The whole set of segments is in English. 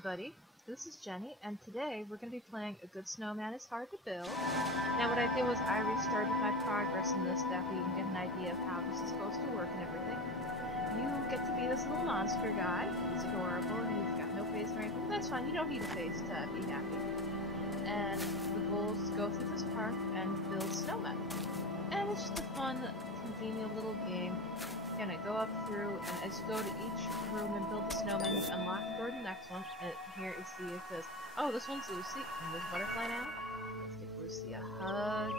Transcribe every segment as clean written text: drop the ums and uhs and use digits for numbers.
everybody, this is Jenny, and today we're going to be playing A Good Snowman is Hard to Build. Now what I did was I restarted my progress in this step so you can get an idea of how this is supposed to work and everything. You get to be this little monster guy. He's adorable, and he's got no face or anything. That's fine, you don't need a face to be happy. And the goal is to go through this park and build snowmen. And it's just a fun, convenient little game. Gonna go up through, and as you go to each room and build the snowman, you unlock the door to the next one. And here you see it says, oh, this one's Lucy, and there's a butterfly now. Let's give Lucy a hug.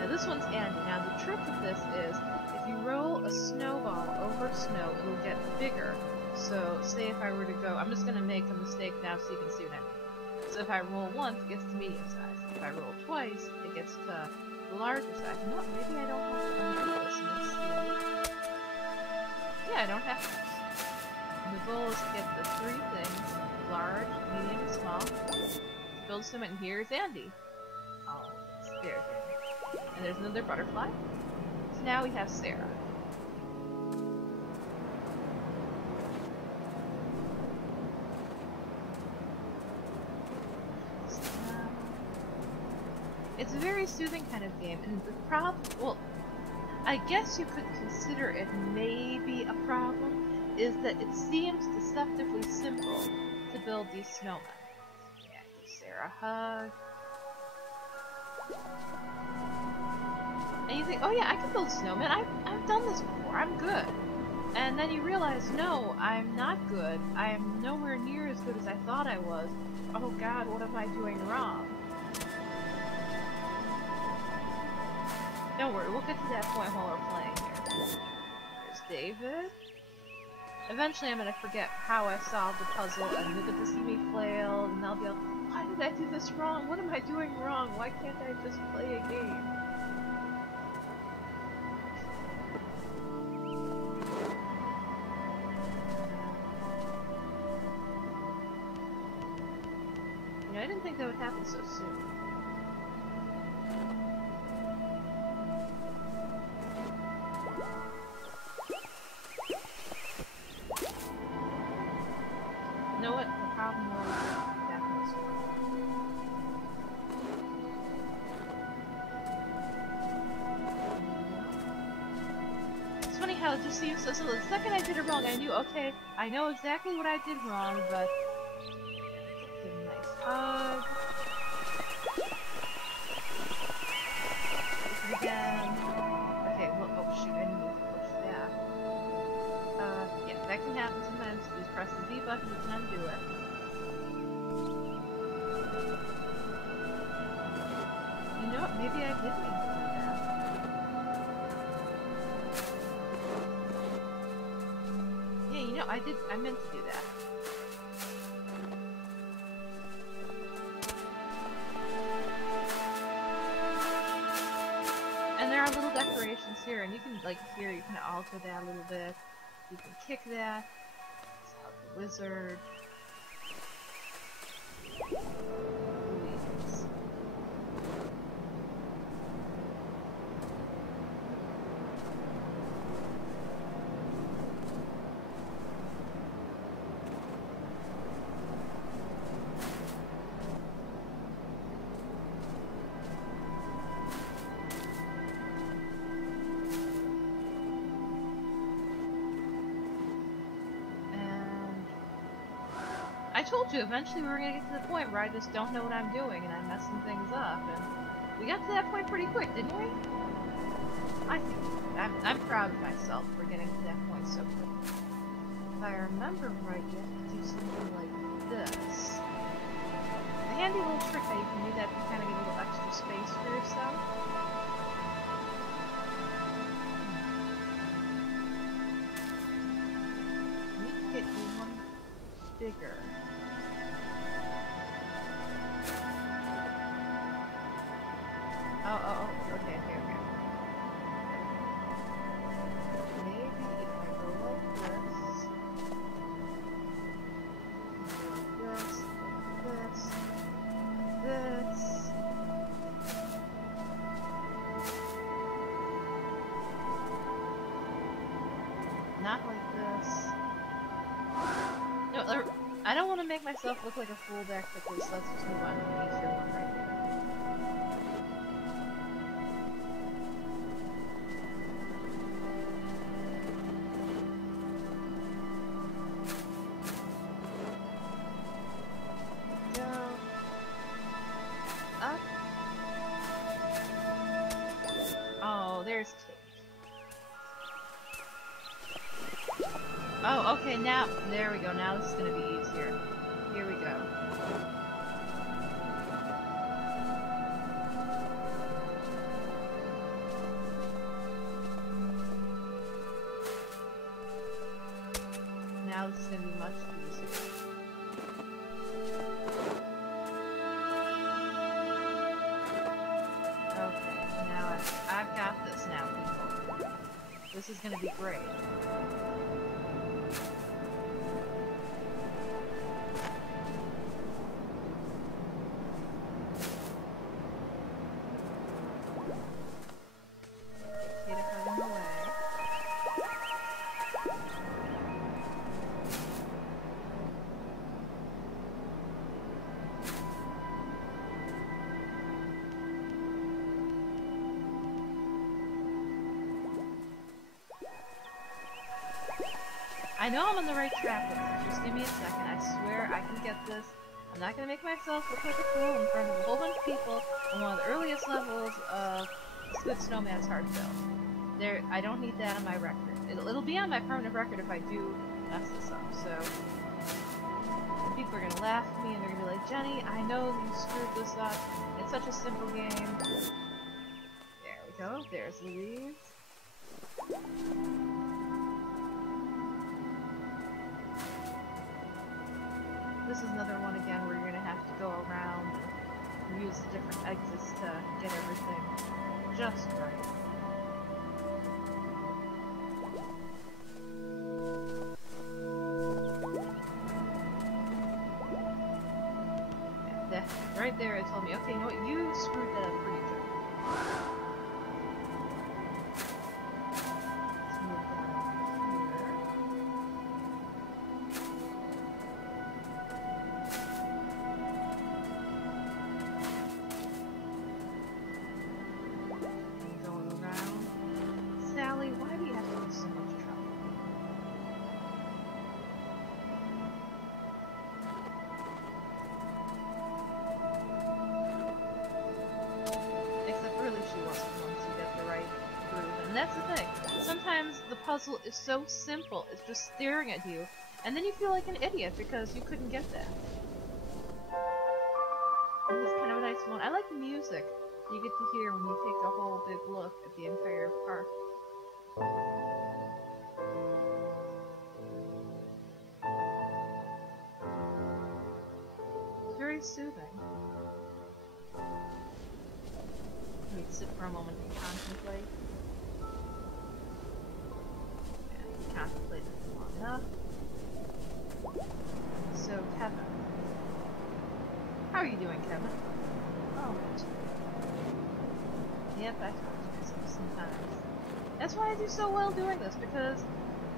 Now this one's Andy. Now the trick of this is, if you roll a snowball over snow, it'll get bigger. So, say if I were to go, I'm just gonna make a mistake now so you can see what I mean. So if I roll once, it gets to medium size. If I roll twice, it gets to larger size. You know what? Maybe I don't have to undo this and see. Yeah, I don't have to. And the goal is to get the three things: large, medium, and small. Build some, and here's Andy. Oh, there's Andy. And there's another butterfly. So now we have Sarah. It's a very soothing kind of game, and the problem, well, I guess you could consider it maybe a problem, is that it seems deceptively simple to build these snowmen. Yeah, give Sarah a hug. And you think, oh yeah, I can build snowmen, I've done this before, I'm good. And then you realize, no, I'm not good, I'm nowhere near as good as I thought I was. Oh god, what am I doing wrong? Don't worry, we'll get to that point while we're playing here. There's David. Eventually I'm gonna forget how I solved the puzzle, and you'll get to see me flail, and I'll be like, why did I do this wrong? What am I doing wrong? Why can't I just play a game? You know, I didn't think that would happen so soon. You know what the problem was back in this one? It's funny how it just seems so simple. The second I did it wrong, I knew, okay, I know exactly what I did wrong, but give him a nice hug. This again. Okay, well, oh shoot, I need to push that. Yeah, that can happen sometimes. You just press the Z button, you can undo it. You know what? Maybe I did mean to do that. Yeah, you know, I meant to do that. And there are little decorations here, and you can, like, here, you can alter that a little bit. You can kick that. It's how the wizard. Louise. I told you, eventually we were going to get to the point where I just don't know what I'm doing and I'm messing things up, and we got to that point pretty quick, didn't we? I think I'm proud of myself for getting to that point so quick. If I remember right, you have to do something like this. A handy little trick that you can do that to kind of get a little extra space for yourself. You need to get you one bigger. Oh, okay. Maybe if I go like this, this. Not like this. I don't want to make myself look like a fool that quickly, so let's just move on to the easier one right here. Oh, there's Kate. Oh, okay, now, there we go, now this is gonna be easier. Here we go. Now this is gonna be much easier. Okay, now I've got this now, people. This is gonna be great. I know I'm on the right track with this. Just give me a second. I swear I can get this. I'm not going to make myself look like a fool in front of a whole bunch of people on one of the earliest levels of this good Snowman's hard build. I don't need that on my record. It'll be on my permanent record if I do mess this up, so... people are going to laugh at me and they're going to be like, Jenny, I know you screwed this up. It's such a simple game. There we go. There's Louise. This is another one again where you're going to have to go around and use the different exits to get everything just right. Yeah, right there it told me, okay, you know what, you screwed that up pretty good. And that's the thing. Sometimes the puzzle is so simple, it's just staring at you, and then you feel like an idiot because you couldn't get that. And this is kind of a nice one. I like the music you get to hear when you take a whole big look at the entire park. It's very soothing. Let me sit for a moment and contemplate. Contemplated long enough. So, Kevin. How are you doing, Kevin? Oh, good. Yep, I talk to myself sometimes. That's why I do so well doing this, because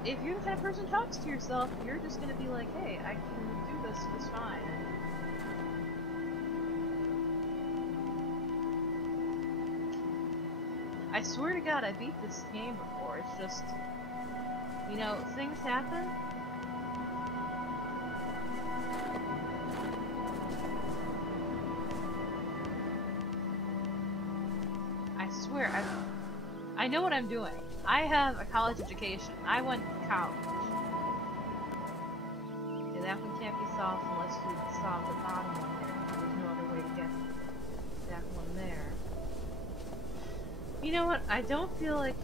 if you're the kind of person who talks to yourself, you're just gonna be like, hey, I can do this just fine. I swear to God, I beat this game before. It's just... you know, things happen. I swear, I know what I'm doing. I have a college education. I went to college. Okay, that one can't be solved unless you solve the bottom one there. There's no other way to get that one there. You know what? I don't feel like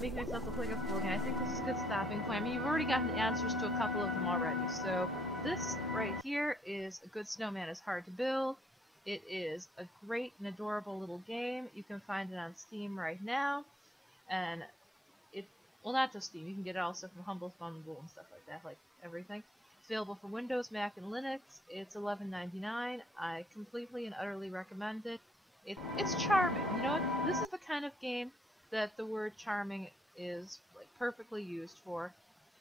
make myself look like a fool again. I think this is a good stopping point. I mean, you've already gotten answers to a couple of them already. So this right here is A Good Snowman is Hard to Build. It is a great and adorable little game. You can find it on Steam right now. And well, not just Steam. You can get it also from Humble Bundle and stuff like that, like everything. It's available for Windows, Mac, and Linux. It's $11.99. I completely and utterly recommend it. It's charming. You know what? This is the kind of game that the word charming is like perfectly used for.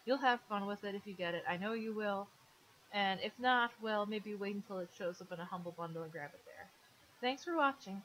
You'll have fun with it if you get it. I know you will. And if not, well, maybe wait until it shows up in a Humble Bundle and grab it there. Thanks for watching.